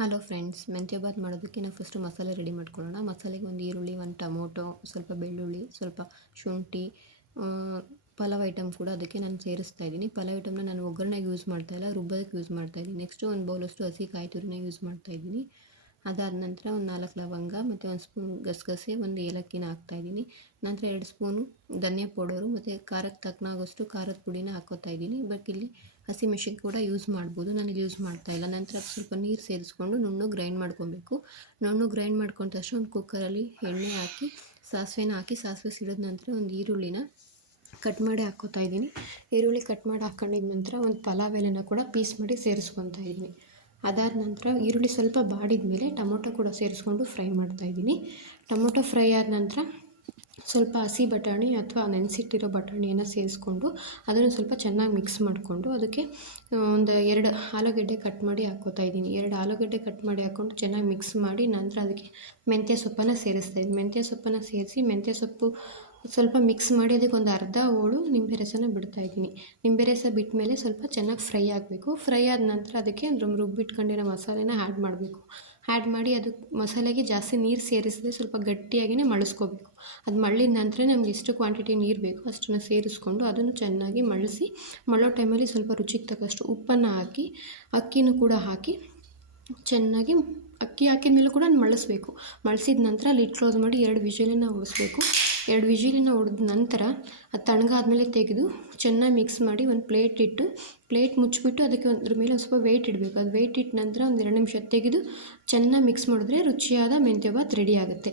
Hello friends, ಮೆಂತ್ಯ ಬಾತ್ ಮಾಡೋದಕ್ಕೆ ನಾವು ಫಸ್ಟು ಮಸಾಲೆ ರೆಡಿ ಮಾಡ್ಕೊಳ್ಳೋಣ. ಮಸಾಲೆಗೆ ಒಂದು ಈರುಳ್ಳಿ, ಒಂದು ಟೊಮೊಟೊ, ಸ್ವಲ್ಪ ಬೆಳ್ಳುಳ್ಳಿ, ಸ್ವಲ್ಪ ಶುಂಠಿ, ಪಲಾವ್ ಐಟಮ್ ಕೂಡ ಅದಕ್ಕೆ ನಾನು ಸೇರಿಸ್ತಾ ಇದ್ದೀನಿ. ಪಲಾವ್ ಐಟಮ್ನ ನಾನು ಒಗ್ಗರಣೆಗೆ ಯೂಸ್ ಮಾಡ್ತಾಯಿಲ್ಲ, ರುಬ್ಬೋದಕ್ಕೆ ಯೂಸ್ ಮಾಡ್ತಾಯಿದ್ದೀನಿ. ನೆಕ್ಸ್ಟು ಒಂದು ಬೌಲಷ್ಟು ಹಸಿ ಕಾಯಿ ತುರಿನ ಯೂಸ್ ಮಾಡ್ತಾಯಿದ್ದೀನಿ. ಅದಾದ ನಂತರ ಒಂದು 4 ಲವಂಗ ಮತ್ತು ಒಂದು ಸ್ಪೂನ್ ಗಸಗಸೆ, ಒಂದು ಏಲಕ್ಕಿನ ಹಾಕ್ತಾಯಿದ್ದೀನಿ. ನಂತರ 2 ಸ್ಪೂನು ಧನಿಯಾ ಪೌಡರು ಮತ್ತು ಖಾರಕ್ಕೆ ತಕ್ಕನಾಗೋಷ್ಟು ಖಾರದ ಪುಡಿನ ಹಾಕ್ಕೋತಾ ಇದ್ದೀನಿ. ಬಟ್ ಇಲ್ಲಿ ಹಸಿಮೆಣ್ಸಿನ್ಕಾಯಿ ಕೂಡ ಯೂಸ್ ಮಾಡ್ಬೋದು, ನಾನು ಇಲ್ಲಿ ಯೂಸ್ ಮಾಡ್ತಾಯಿಲ್ಲ. ನಂತರ ಸ್ವಲ್ಪ ನೀರು ಸೇರಿಸ್ಕೊಂಡು ನುಣ್ಣಗೆ ಗ್ರೈಂಡ್ ಮಾಡ್ಕೊಬೇಕು. ನುಣ್ಣಗೆ ಗ್ರೈಂಡ್ ಮಾಡ್ಕೊಂಡ ತಕ್ಷಣ ಒಂದು ಕುಕ್ಕರಲ್ಲಿ ಎಣ್ಣೆ ಹಾಕಿ ಸಾಸಿವೆನ ಹಾಕಿ ಸಾಸಿವೆ ಸಿಡಿದ ನಂತರ ಒಂದು ಈರುಳ್ಳಿನ ಕಟ್ ಮಾಡಿ ಹಾಕ್ಕೋತಾ ಇದ್ದೀನಿ. ಈರುಳ್ಳಿ ಕಟ್ ಮಾಡಿ ಹಾಕ್ಕೊಂಡಿದ ನಂತರ ಒಂದು ಪಲಾವ್ ಎಲೆನ ಕೂಡ ಪೀಸ್ ಮಾಡಿ ಸೇರಿಸ್ಕೊತಾ ಇದ್ದೀನಿ. ಅದಾದ ನಂತರ ಈರುಳ್ಳಿ ಸ್ವಲ್ಪ ಬಾಡಿದ ಮೇಲೆ ಟೊಮೊಟೊ ಕೂಡ ಸೇರಿಸ್ಕೊಂಡು ಫ್ರೈ ಮಾಡ್ತಾಯಿದ್ದೀನಿ. ಟೊಮೊಟೊ ಫ್ರೈ ಆದ ನಂತರ ಸ್ವಲ್ಪ ಹಸಿ ಬಟಾಣಿ ಅಥವಾ ನೆನೆಸಿಟ್ಟಿರೋ ಬಟಾಣಿಯನ್ನು ಸೇರಿಸ್ಕೊಂಡು ಅದನ್ನು ಸ್ವಲ್ಪ ಚೆನ್ನಾಗಿ ಮಿಕ್ಸ್ ಮಾಡಿಕೊಂಡು ಅದಕ್ಕೆ ಒಂದು 2 ಆಲೂಗಡ್ಡೆ ಕಟ್ ಮಾಡಿ ಹಾಕ್ಕೋತಾ ಇದ್ದೀನಿ. 2 ಆಲೂಗಡ್ಡೆ ಕಟ್ ಮಾಡಿ ಹಾಕ್ಕೊಂಡು ಚೆನ್ನಾಗಿ ಮಿಕ್ಸ್ ಮಾಡಿ ನಂತರ ಅದಕ್ಕೆ ಮೆಂತ್ಯ ಸೊಪ್ಪನ್ನು ಸೇರಿಸ್ತಾಯಿದ್ದೀನಿ. ಮೆಂತ್ಯ ಸೊಪ್ಪನ್ನು ಸೇರಿಸಿ ಮೆಂತ್ಯ ಸೊಪ್ಪು ಸ್ವಲ್ಪ ಮಿಕ್ಸ್ ಮಾಡಿ ಅದಕ್ಕೆ ಒಂದು ಅರ್ಧ ಹೋಳು ನಿಂಬೆ ರಸನ ಬಿಡ್ತಾಯಿದ್ದೀನಿ. ನಿಂಬೆ ರಸ ಬಿಟ್ಟ ಮೇಲೆ ಸ್ವಲ್ಪ ಚೆನ್ನಾಗಿ ಫ್ರೈ ಆಗಬೇಕು. ಫ್ರೈ ಆದ ನಂತರ ಅದಕ್ಕೆ ರುಬ್ಬಿಟ್ಕೊಂಡಿರೋ ಮಸಾಲೆನ ಆ್ಯಡ್ ಮಾಡಬೇಕು. ಆ್ಯಡ್ ಮಾಡಿ ಅದಕ್ಕೆ ಮಸಾಲೆಗೆ ಜಾಸ್ತಿ ನೀರು ಸೇರಿಸದೆ ಸ್ವಲ್ಪ ಗಟ್ಟಿಯಾಗಿಯೇ ಮಳಿಸ್ಕೋಬೇಕು. ಅದು ಮಳ್ಳಿದ ನಂತರ ನಮ್ಗೆ ಎಷ್ಟು ಕ್ವಾಂಟಿಟಿ ನೀರು ಬೇಕೋ ಅಷ್ಟನ್ನು ಸೇರಿಸ್ಕೊಂಡು ಅದನ್ನು ಚೆನ್ನಾಗಿ ಮಳಿಸಿ, ಮಳ್ಳೋ ಟೈಮಲ್ಲಿ ಸ್ವಲ್ಪ ರುಚಿಗೆ ತಕ್ಕಷ್ಟು ಉಪ್ಪನ್ನು ಹಾಕಿ ಅಕ್ಕಿನೂ ಕೂಡ ಹಾಕಿ ಚೆನ್ನಾಗಿ ಅಕ್ಕಿ ಹಾಕಿದ ಮೇಲೂ ಕೂಡ ಮಳಿಸ್ಬೇಕು. ಮಳಿಸಿದ ನಂತರ ಲಿಡ್ ಕ್ಲೋಸ್ ಮಾಡಿ 2 ವಿಷಿಲನ್ನು ಹೊಡಿಸ್ಬೇಕು. 2 ವಿಷಿಲನ್ನು ಹೊಡೆದ ನಂತರ ಅದು ತಣ್ಣಗಾದ್ಮೇಲೆ ತೆಗೆದು ಚೆನ್ನಾಗಿ ಮಿಕ್ಸ್ ಮಾಡಿ ಒಂದು ಪ್ಲೇಟ್ ಇಟ್ಟು ಪ್ಲೇಟ್ ಮುಚ್ಚಿಬಿಟ್ಟು ಅದಕ್ಕೆ ಅದ್ರ ಮೇಲೆ ಒಂದು ಸ್ವಲ್ಪ ವೆಯ್ಟ್ ಇಡಬೇಕು. ಅದು ವೆಯ್ಟ್ ಇಟ್ಟ ನಂತರ ಒಂದು 2 ನಿಮಿಷ ತೆಗೆದು ಚೆನ್ನಾಗಿ ಮಿಕ್ಸ್ ಮಾಡಿದ್ರೆ ರುಚಿಯಾದ ಮೆಂತ್ಯ ಬಾತ್ ರೆಡಿ ಆಗುತ್ತೆ.